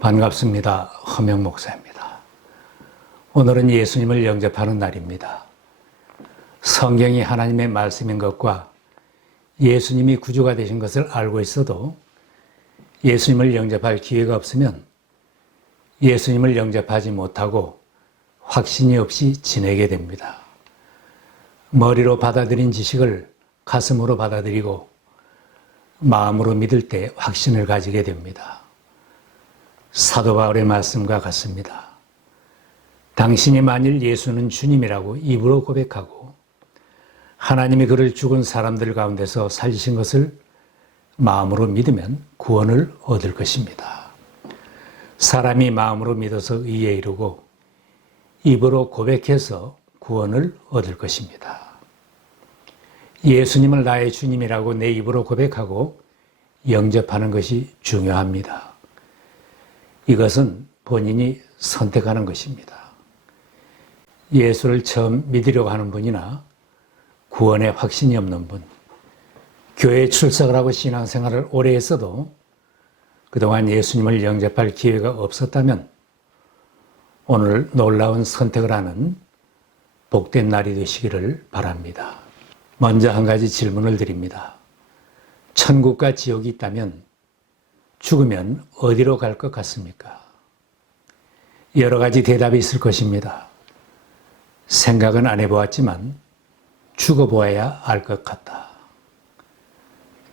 반갑습니다. 허명 목사입니다. 오늘은 예수님을 영접하는 날입니다. 성경이 하나님의 말씀인 것과 예수님이 구주가 되신 것을 알고 있어도 예수님을 영접할 기회가 없으면 예수님을 영접하지 못하고 확신이 없이 지내게 됩니다. 머리로 받아들인 지식을 가슴으로 받아들이고 마음으로 믿을 때 확신을 가지게 됩니다. 사도 바울의 말씀과 같습니다. 당신이 만일 예수는 주님이라고 입으로 고백하고 하나님이 그를 죽은 사람들 가운데서 살리신 것을 마음으로 믿으면 구원을 얻을 것입니다. 사람이 마음으로 믿어서 의에 이르고 입으로 고백해서 구원을 얻을 것입니다. 예수님을 나의 주님이라고 내 입으로 고백하고 영접하는 것이 중요합니다. 이것은 본인이 선택하는 것입니다. 예수를 처음 믿으려고 하는 분이나 구원에 확신이 없는 분, 교회에 출석을 하고 신앙생활을 오래 했어도 그동안 예수님을 영접할 기회가 없었다면 오늘 놀라운 선택을 하는 복된 날이 되시기를 바랍니다. 먼저 한 가지 질문을 드립니다. 천국과 지옥이 있다면 죽으면 어디로 갈 것 같습니까? 여러 가지 대답이 있을 것입니다. 생각은 안 해보았지만 죽어보아야 알 것 같다.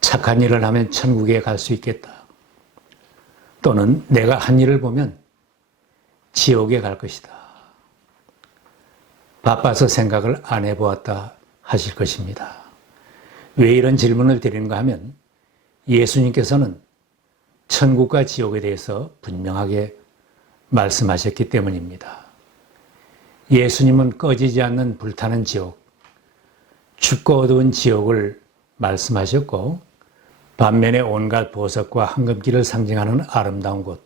착한 일을 하면 천국에 갈 수 있겠다. 또는 내가 한 일을 보면 지옥에 갈 것이다. 바빠서 생각을 안 해보았다 하실 것입니다. 왜 이런 질문을 드리는가 하면 예수님께서는 천국과 지옥에 대해서 분명하게 말씀하셨기 때문입니다. 예수님은 꺼지지 않는 불타는 지옥, 춥고 어두운 지옥을 말씀하셨고 반면에 온갖 보석과 황금길을 상징하는 아름다운 곳,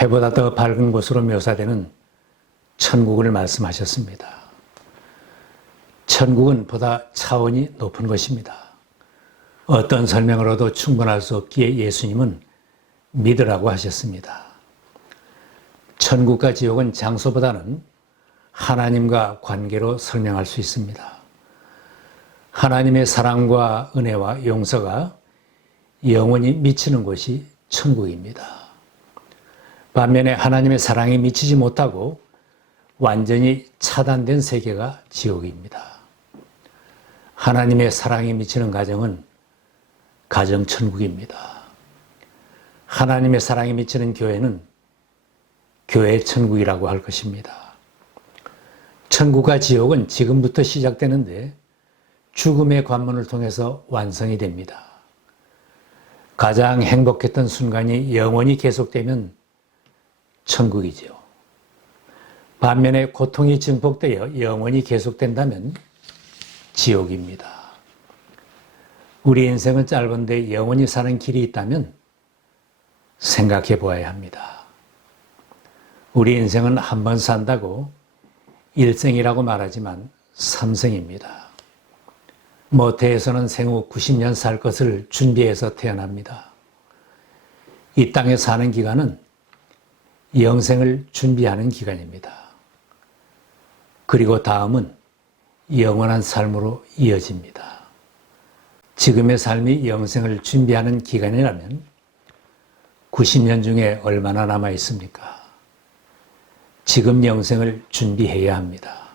해보다 더 밝은 곳으로 묘사되는 천국을 말씀하셨습니다. 천국은 보다 차원이 높은 것입니다. 어떤 설명으로도 충분할 수 없기에 예수님은 믿으라고 하셨습니다. 천국과 지옥은 장소보다는 하나님과 관계로 설명할 수 있습니다. 하나님의 사랑과 은혜와 용서가 영원히 미치는 곳이 천국입니다. 반면에 하나님의 사랑이 미치지 못하고 완전히 차단된 세계가 지옥입니다. 하나님의 사랑이 미치는 가정은 가정천국입니다. 하나님의 사랑이 미치는 교회는 교회천국이라고 할 것입니다. 천국과 지옥은 지금부터 시작되는데 죽음의 관문을 통해서 완성이 됩니다. 가장 행복했던 순간이 영원히 계속되면 천국이죠. 반면에 고통이 증폭되어 영원히 계속된다면 지옥입니다. 우리 인생은 짧은데 영원히 사는 길이 있다면 생각해 보아야 합니다. 우리 인생은 한 번 산다고 일생이라고 말하지만 삼생입니다. 모태에서는 생후 90년 살 것을 준비해서 태어납니다. 이 땅에 사는 기간은 영생을 준비하는 기간입니다. 그리고 다음은 영원한 삶으로 이어집니다. 지금의 삶이 영생을 준비하는 기간이라면 90년 중에 얼마나 남아 있습니까? 지금 영생을 준비해야 합니다.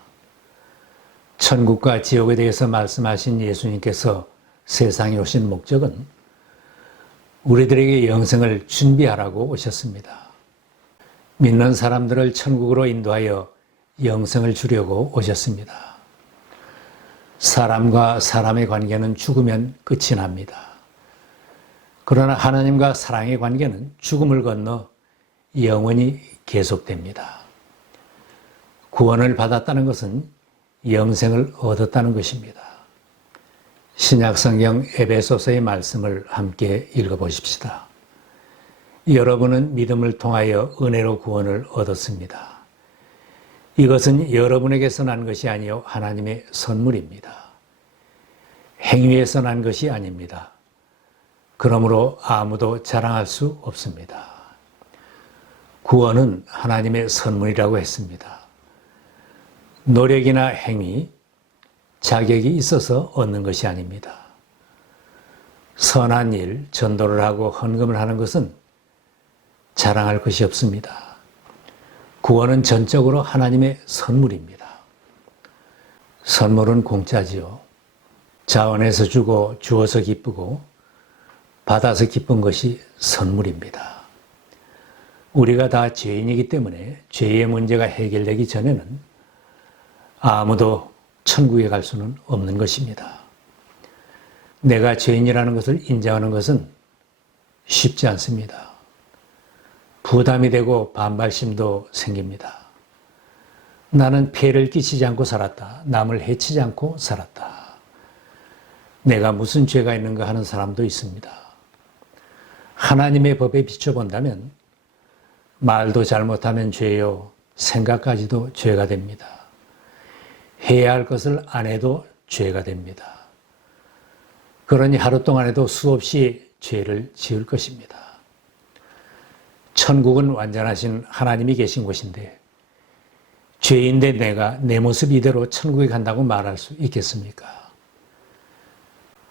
천국과 지옥에 대해서 말씀하신 예수님께서 세상에 오신 목적은 우리들에게 영생을 준비하라고 오셨습니다. 믿는 사람들을 천국으로 인도하여 영생을 주려고 오셨습니다. 사람과 사람의 관계는 죽으면 끝이 납니다. 그러나 하나님과 사랑의 관계는 죽음을 건너 영원히 계속됩니다. 구원을 받았다는 것은 영생을 얻었다는 것입니다. 신약성경 에베소서의 말씀을 함께 읽어보십시다. 여러분은 믿음을 통하여 은혜로 구원을 얻었습니다. 이것은 여러분에게서 난 것이 아니요 하나님의 선물입니다. 행위에서 난 것이 아닙니다. 그러므로 아무도 자랑할 수 없습니다. 구원은 하나님의 선물이라고 했습니다. 노력이나 행위, 자격이 있어서 얻는 것이 아닙니다. 선한 일, 전도를 하고 헌금을 하는 것은 자랑할 것이 없습니다. 구원은 전적으로 하나님의 선물입니다. 선물은 공짜지요. 자원해서 주고 주어서 기쁘고 받아서 기쁜 것이 선물입니다. 우리가 다 죄인이기 때문에 죄의 문제가 해결되기 전에는 아무도 천국에 갈 수는 없는 것입니다. 내가 죄인이라는 것을 인정하는 것은 쉽지 않습니다. 부담이 되고 반발심도 생깁니다. 나는 피해를 끼치지 않고 살았다. 남을 해치지 않고 살았다. 내가 무슨 죄가 있는가 하는 사람도 있습니다. 하나님의 법에 비춰본다면 말도 잘못하면 죄요, 생각까지도 죄가 됩니다. 해야 할 것을 안 해도 죄가 됩니다. 그러니 하루 동안에도 수없이 죄를 지을 것입니다. 천국은 완전하신 하나님이 계신 곳인데 죄인데 내가 내 모습 이대로 천국에 간다고 말할 수 있겠습니까?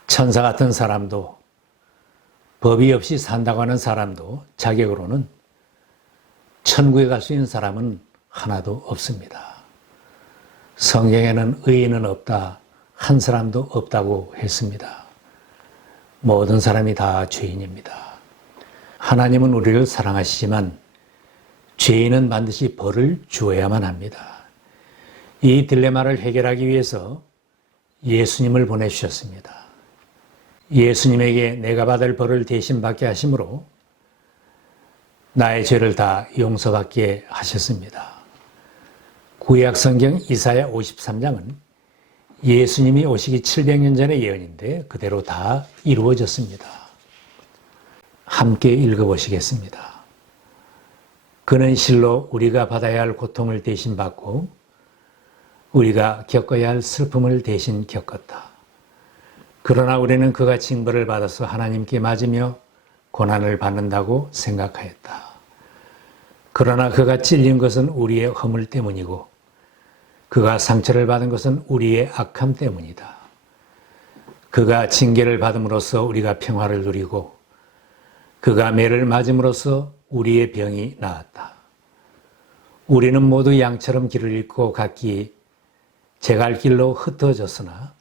천사 같은 사람도 법이 없이 산다고 하는 사람도 자격으로는 천국에 갈 수 있는 사람은 하나도 없습니다. 성경에는 의인은 없다, 한 사람도 없다고 했습니다. 모든 사람이 다 죄인입니다. 하나님은 우리를 사랑하시지만 죄인은 반드시 벌을 주어야만 합니다. 이 딜레마를 해결하기 위해서 예수님을 보내주셨습니다. 예수님에게 내가 받을 벌을 대신 받게 하심으로 나의 죄를 다 용서받게 하셨습니다. 구약 성경 이사야 53장은 예수님이 오시기 700년 전의 예언인데 그대로 다 이루어졌습니다. 함께 읽어보시겠습니다. 그는 실로 우리가 받아야 할 고통을 대신 받고 우리가 겪어야 할 슬픔을 대신 겪었다. 그러나 우리는 그가 징벌을 받아서 하나님께 맞으며 고난을 받는다고 생각하였다. 그러나 그가 찔린 것은 우리의 허물 때문이고 그가 상처를 받은 것은 우리의 악함 때문이다. 그가 징계를 받음으로써 우리가 평화를 누리고 그가 매를 맞음으로써 우리의 병이 나았다. 우리는 모두 양처럼 길을 잃고 각기 제갈 길로 흩어졌으나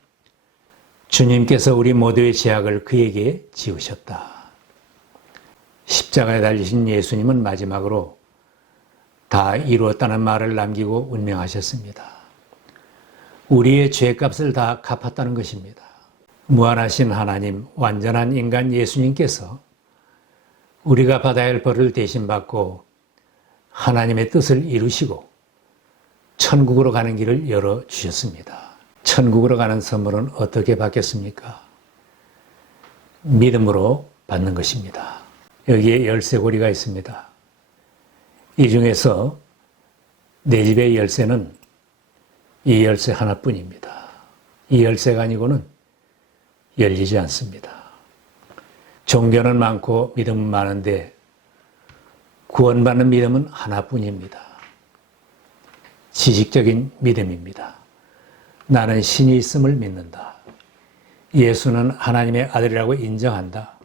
주님께서 우리 모두의 죄악을 그에게 지으셨다. 십자가에 달리신 예수님은 마지막으로 다 이루었다는 말을 남기고 운명하셨습니다. 우리의 죄값을 다 갚았다는 것입니다. 무한하신 하나님, 완전한 인간 예수님께서 우리가 받아야 할 벌을 대신 받고 하나님의 뜻을 이루시고 천국으로 가는 길을 열어주셨습니다. 천국으로 가는 선물은 어떻게 받겠습니까? 믿음으로 받는 것입니다. 여기에 열쇠고리가 있습니다. 이 중에서 내 집의 열쇠는 이 열쇠 하나뿐입니다. 이 열쇠가 아니고는 열리지 않습니다. 종교는 많고 믿음은 많은데 구원받는 믿음은 하나뿐입니다. 지식적인 믿음입니다. 나는 신이 있음을 믿는다. 예수는 하나님의 아들이라고 인정한다.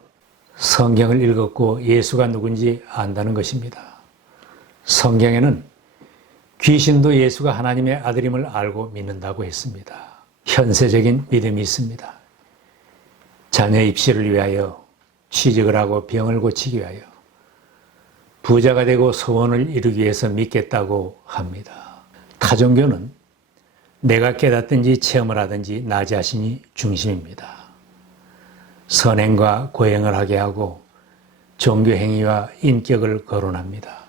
성경을 읽었고 예수가 누군지 안다는 것입니다. 성경에는 귀신도 예수가 하나님의 아들임을 알고 믿는다고 했습니다. 현세적인 믿음이 있습니다. 자녀 입시를 위하여, 취직을 하고 병을 고치기 위하여, 부자가 되고 소원을 이루기 위해서 믿겠다고 합니다. 타종교는 내가 깨닫든지 체험을 하든지 나 자신이 중심입니다. 선행과 고행을 하게 하고 종교 행위와 인격을 거론합니다.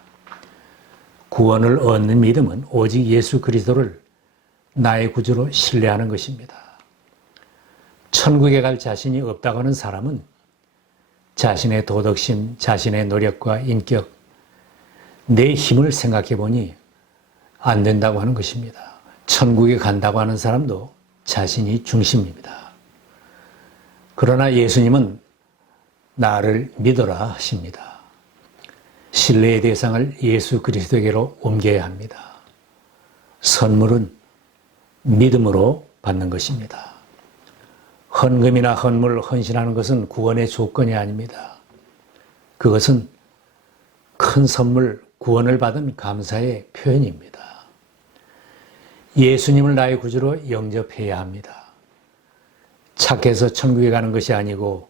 구원을 얻는 믿음은 오직 예수 그리스도를 나의 구주로 신뢰하는 것입니다. 천국에 갈 자신이 없다고 하는 사람은 자신의 도덕심, 자신의 노력과 인격, 내 힘을 생각해 보니 안 된다고 하는 것입니다. 천국에 간다고 하는 사람도 자신이 중심입니다. 그러나 예수님은 나를 믿어라 하십니다. 신뢰의 대상을 예수 그리스도에게로 옮겨야 합니다. 선물은 믿음으로 받는 것입니다. 헌금이나 헌물, 헌신하는 것은 구원의 조건이 아닙니다. 그것은 큰 선물, 구원을 받은 감사의 표현입니다. 예수님을 나의 구주로 영접해야 합니다. 착해서 천국에 가는 것이 아니고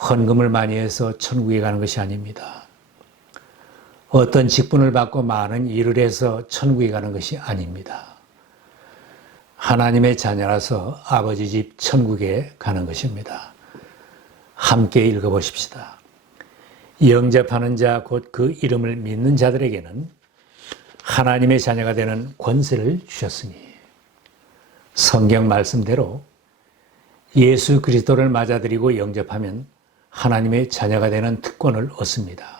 헌금을 많이 해서 천국에 가는 것이 아닙니다. 어떤 직분을 받고 많은 일을 해서 천국에 가는 것이 아닙니다. 하나님의 자녀라서 아버지 집 천국에 가는 것입니다. 함께 읽어보십시다. 영접하는 자, 곧 그 이름을 믿는 자들에게는 하나님의 자녀가 되는 권세를 주셨으니, 성경 말씀대로 예수 그리스도를 맞아들이고 영접하면 하나님의 자녀가 되는 특권을 얻습니다.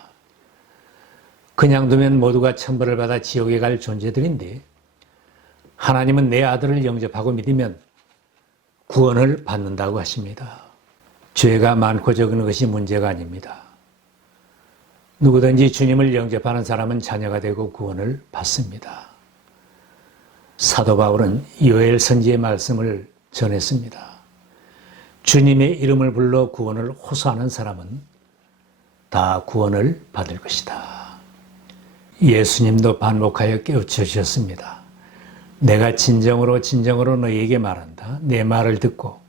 그냥 두면 모두가 천벌을 받아 지옥에 갈 존재들인데, 하나님은 내 아들을 영접하고 믿으면 구원을 받는다고 하십니다. 죄가 많고 적은 것이 문제가 아닙니다. 누구든지 주님을 영접하는 사람은 자녀가 되고 구원을 받습니다. 사도 바울은 요엘 선지의 말씀을 전했습니다. 주님의 이름을 불러 구원을 호소하는 사람은 다 구원을 받을 것이다. 예수님도 반복하여 깨우쳐 주셨습니다. 내가 진정으로 너희에게 말한다. 내 말을 듣고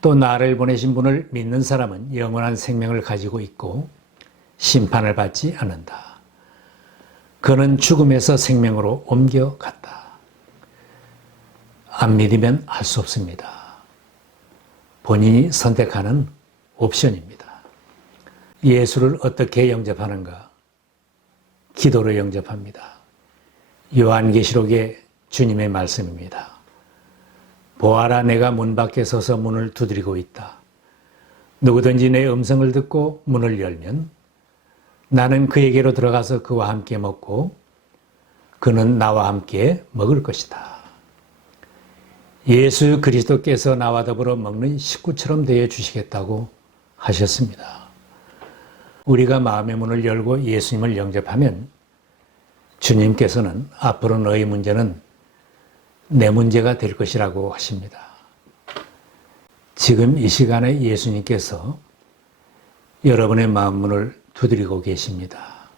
또 나를 보내신 분을 믿는 사람은 영원한 생명을 가지고 있고 심판을 받지 않는다. 그는 죽음에서 생명으로 옮겨갔다. 안 믿으면 할 수 없습니다. 본인이 선택하는 옵션입니다. 예수를 어떻게 영접하는가? 기도로 영접합니다. 요한계시록의 주님의 말씀입니다. 보아라, 내가 문 밖에 서서 문을 두드리고 있다. 누구든지 내 음성을 듣고 문을 열면 나는 그에게로 들어가서 그와 함께 먹고 그는 나와 함께 먹을 것이다. 예수 그리스도께서 나와 더불어 먹는 식구처럼 되어 주시겠다고 하셨습니다. 우리가 마음의 문을 열고 예수님을 영접하면 주님께서는 앞으로 너희 문제는 내 문제가 될 것이라고 하십니다. 지금 이 시간에 예수님께서 여러분의 마음 문을 두드리고 계십니다.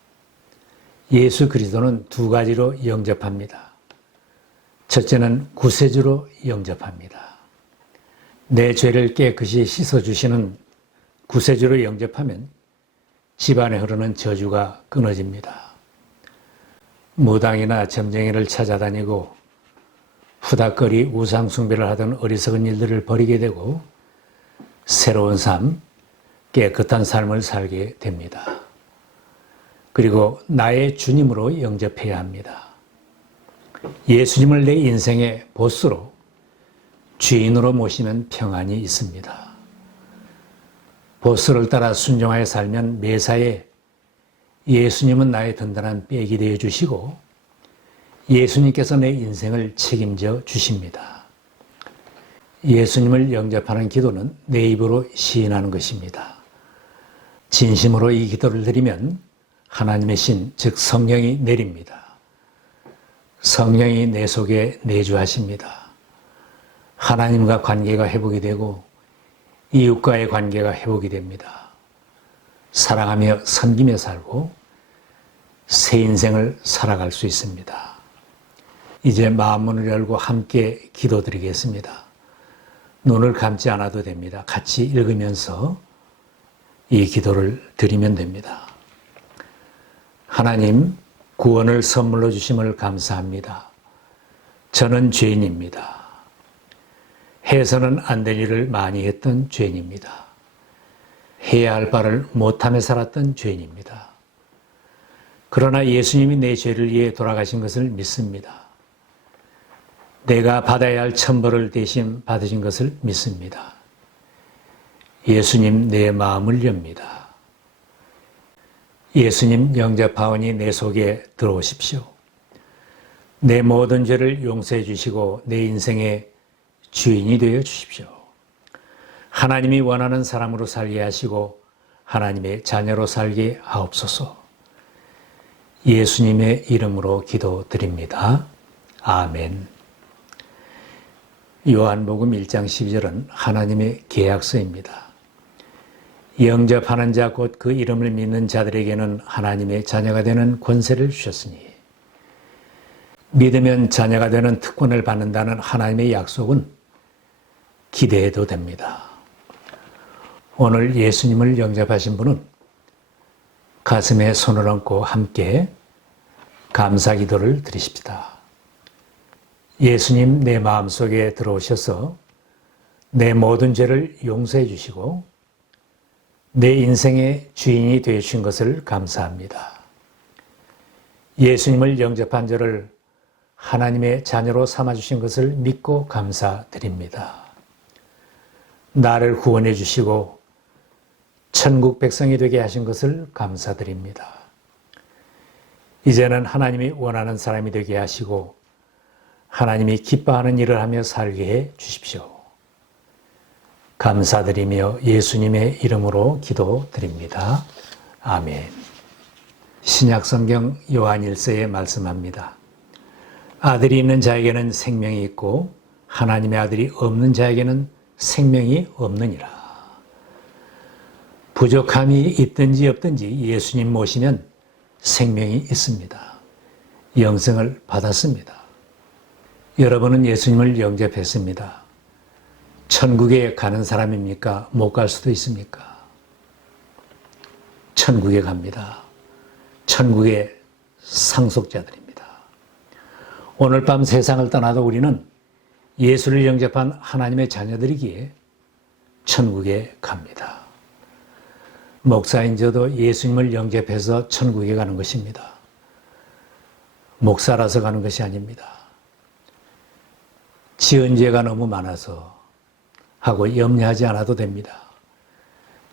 예수 그리스도는 두 가지로 영접합니다. 첫째는 구세주로 영접합니다. 내 죄를 깨끗이 씻어주시는 구세주로 영접하면 집안에 흐르는 저주가 끊어집니다. 무당이나 점쟁이를 찾아다니고 후닥거리 우상 숭배를 하던 어리석은 일들을 버리게 되고 새로운 삶, 깨끗한 삶을 살게 됩니다. 그리고 나의 주님으로 영접해야 합니다. 예수님을 내 인생의 보스로, 주인으로 모시면 평안이 있습니다. 보스를 따라 순종하여 살면 매사에 예수님은 나의 든든한 백이 되어 주시고 예수님께서 내 인생을 책임져 주십니다. 예수님을 영접하는 기도는 내 입으로 시인하는 것입니다. 진심으로 이 기도를 드리면 하나님의 신, 즉 성령이 내립니다. 성령이 내 속에 내주하십니다. 하나님과 관계가 회복이 되고 이웃과의 관계가 회복이 됩니다. 사랑하며 섬기며 살고 새 인생을 살아갈 수 있습니다. 이제 마음문을 열고 함께 기도드리겠습니다. 눈을 감지 않아도 됩니다. 같이 읽으면서 이 기도를 드리면 됩니다. 하나님, 구원을 선물로 주심을 감사합니다. 저는 죄인입니다. 해서는 안 될 일을 많이 했던 죄인입니다. 해야 할 바를 못하며 살았던 죄인입니다. 그러나 예수님이 내 죄를 위해 돌아가신 것을 믿습니다. 내가 받아야 할 천벌을 대신 받으신 것을 믿습니다. 예수님, 내 마음을 엽니다. 예수님, 영접하오니 내 속에 들어오십시오. 내 모든 죄를 용서해 주시고 내 인생의 주인이 되어 주십시오. 하나님이 원하는 사람으로 살게 하시고 하나님의 자녀로 살게 하옵소서. 예수님의 이름으로 기도드립니다. 아멘. 요한복음 1장 12절은 하나님의 계약서입니다. 영접하는 자 곧 그 이름을 믿는 자들에게는 하나님의 자녀가 되는 권세를 주셨으니 믿으면 자녀가 되는 특권을 받는다는 하나님의 약속은 기대해도 됩니다. 오늘 예수님을 영접하신 분은 가슴에 손을 얹고 함께 감사 기도를 드리십시다. 예수님, 내 마음속에 들어오셔서 내 모든 죄를 용서해 주시고 내 인생의 주인이 되어 주신 것을 감사합니다. 예수님을 영접한 저를 하나님의 자녀로 삼아주신 것을 믿고 감사드립니다. 나를 구원해 주시고 천국 백성이 되게 하신 것을 감사드립니다. 이제는 하나님이 원하는 사람이 되게 하시고 하나님이 기뻐하는 일을 하며 살게 해 주십시오. 감사드리며 예수님의 이름으로 기도드립니다. 아멘. 신약성경 요한 1서에 말씀합니다. 아들이 있는 자에게는 생명이 있고 하나님의 아들이 없는 자에게는 생명이 없느니라. 부족함이 있든지 없든지 예수님 모시면 생명이 있습니다. 영생을 받았습니다. 여러분은 예수님을 영접했습니다. 천국에 가는 사람입니까? 못 갈 수도 있습니까? 천국에 갑니다. 천국의 상속자들입니다. 오늘 밤 세상을 떠나도 우리는 예수를 영접한 하나님의 자녀들이기에 천국에 갑니다. 목사인 저도 예수님을 영접해서 천국에 가는 것입니다. 목사라서 가는 것이 아닙니다. 지은 죄가 너무 많아서 하고 염려하지 않아도 됩니다.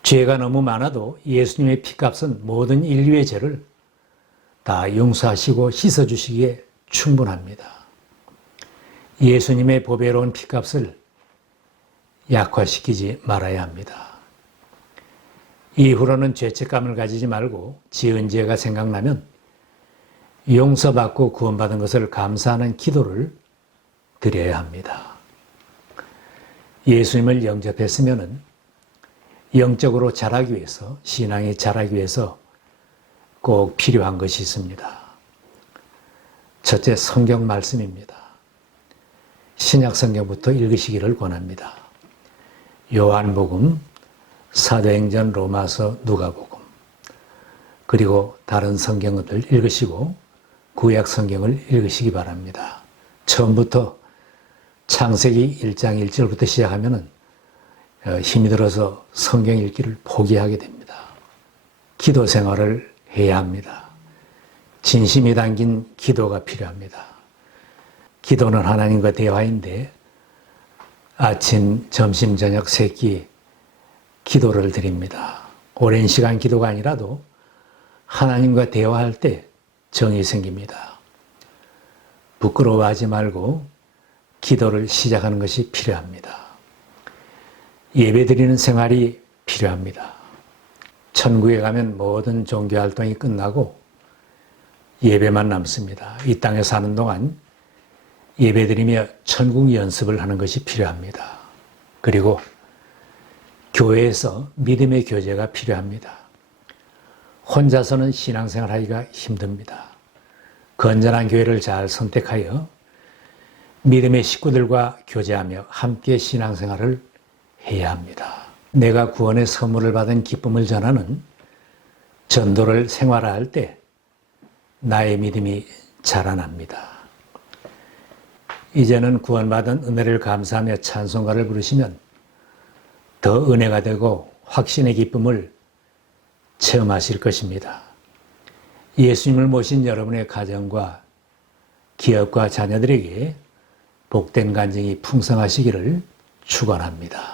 죄가 너무 많아도 예수님의 피값은 모든 인류의 죄를 다 용서하시고 씻어주시기에 충분합니다. 예수님의 보배로운 피값을 약화시키지 말아야 합니다. 이후로는 죄책감을 가지지 말고 지은 죄가 생각나면 용서받고 구원받은 것을 감사하는 기도를 드려야 합니다. 예수님을 영접했으면 영적으로 자라기 위해서, 신앙이 자라기 위해서 꼭 필요한 것이 있습니다. 첫째, 성경 말씀입니다. 신약 성경부터 읽으시기를 권합니다. 요한복음, 사도행전, 로마서, 누가복음, 그리고 다른 성경을 읽으시고 구약 성경을 읽으시기 바랍니다. 처음부터 창세기 1장 1절부터 시작하면 힘이 들어서 성경 읽기를 포기하게 됩니다. 기도 생활을 해야 합니다. 진심이 담긴 기도가 필요합니다. 기도는 하나님과 대화인데 아침, 점심, 저녁 세 끼 기도를 드립니다. 오랜 시간 기도가 아니라도 하나님과 대화할 때 정이 생깁니다. 부끄러워하지 말고 기도를 시작하는 것이 필요합니다. 예배드리는 생활이 필요합니다. 천국에 가면 모든 종교활동이 끝나고 예배만 남습니다. 이 땅에 사는 동안 예배드리며 천국 연습을 하는 것이 필요합니다. 그리고 교회에서 믿음의 교제가 필요합니다. 혼자서는 신앙생활 하기가 힘듭니다. 건전한 교회를 잘 선택하여 믿음의 식구들과 교제하며 함께 신앙생활을 해야 합니다. 내가 구원의 선물을 받은 기쁨을 전하는 전도를 생활할 때 나의 믿음이 자라납니다. 이제는 구원받은 은혜를 감사하며 찬송가를 부르시면 더 은혜가 되고 확신의 기쁨을 체험하실 것입니다. 예수님을 모신 여러분의 가정과 기업과 자녀들에게 복된 간증이 풍성하시기를 축원합니다.